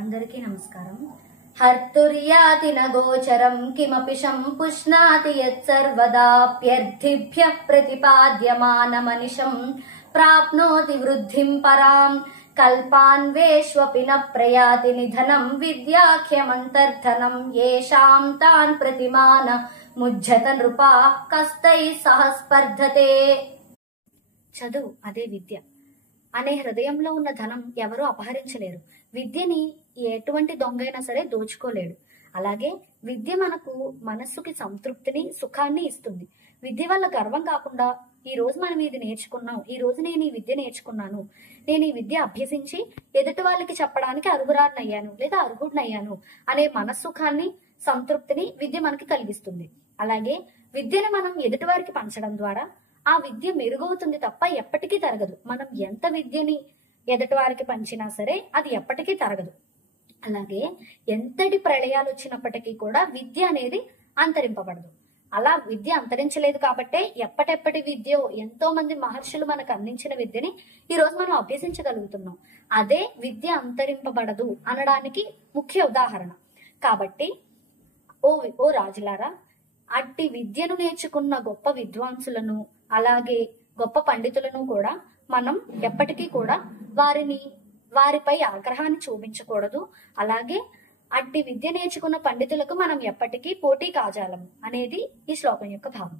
అందరికీ నమస్కారం. హర్తుర్యాతి నగోచరం కిమపి పుష్ణాతి యత్సర్వదాప్యర్థిభ్యః ప్రతిపాద్యమానమనిశం ప్రాప్నోతి వృద్ధిం పరాం కల్పాన్వేష్వపి న ప్రయాతి నిధనం విద్యాఖ్యమంతర్ధనం యేషాం తాన్ ప్రతిమాన ముజ్జత నృపా కస్తై సహ స్పర్ధతే. చదువు అదే విద్య అనే హృదయంలో ఉన్న ధనం ఎవరూ అపహరించలేరు. విద్యని ఎటువంటి దొంగైనా సరే దోచుకోలేడు. అలాగే విద్య మనకు మనస్సుకి సంతృప్తిని, సుఖాన్ని ఇస్తుంది. విద్య వల్ల గర్వం కాకుండా ఈ రోజు మనం ఇది నేర్చుకున్నాం, ఈ రోజు నేను ఈ విద్య నేర్చుకున్నాను, నేను ఈ విద్య అభ్యసించి ఎదుటి వాళ్ళకి చెప్పడానికి అర్హురాన్నయ్యాను లేదా అర్హుడినయ్యాను అనే మనస్సుఖాన్ని, సంతృప్తిని విద్య మనకి కలిగిస్తుంది. అలాగే విద్యను మనం ఎదుటి వారికి పంచడం ద్వారా ఆ విద్య మెరుగవుతుంది తప్ప ఎప్పటికీ తరగదు. మనం ఎంత విద్యని ఎదుటి వారికి పంచినా సరే అది ఎప్పటికీ తరగదు. అలాగే ఎంతటి ప్రళయాలు వచ్చినప్పటికీ కూడా విద్య అనేది అంతరింపబడదు. అలా విద్య అంతరించలేదు కాబట్టే ఎప్పటెప్పటి విద్య ఎంతో మంది మహర్షులు మనకు అందించిన విద్యని ఈ రోజు మనం అభ్యసించగలుగుతున్నాం. అదే విద్య అంతరింపబడదు అనడానికి ముఖ్య ఉదాహరణ. కాబట్టి ఓ రాజులారా, అట్టి విద్యను నేర్చుకున్న గొప్ప విద్వాంసులను, అలాగే గొప్ప పండితులను కూడా మనం ఎప్పటికీ కూడా వారిపై ఆగ్రహాన్ని చూపించకూడదు. అలాగే అట్టి విద్య నేర్చుకున్న పండితులకు మనం ఎప్పటికీ పోటీ కాజాలము అనేది ఈ శ్లోకం యొక్క భావం.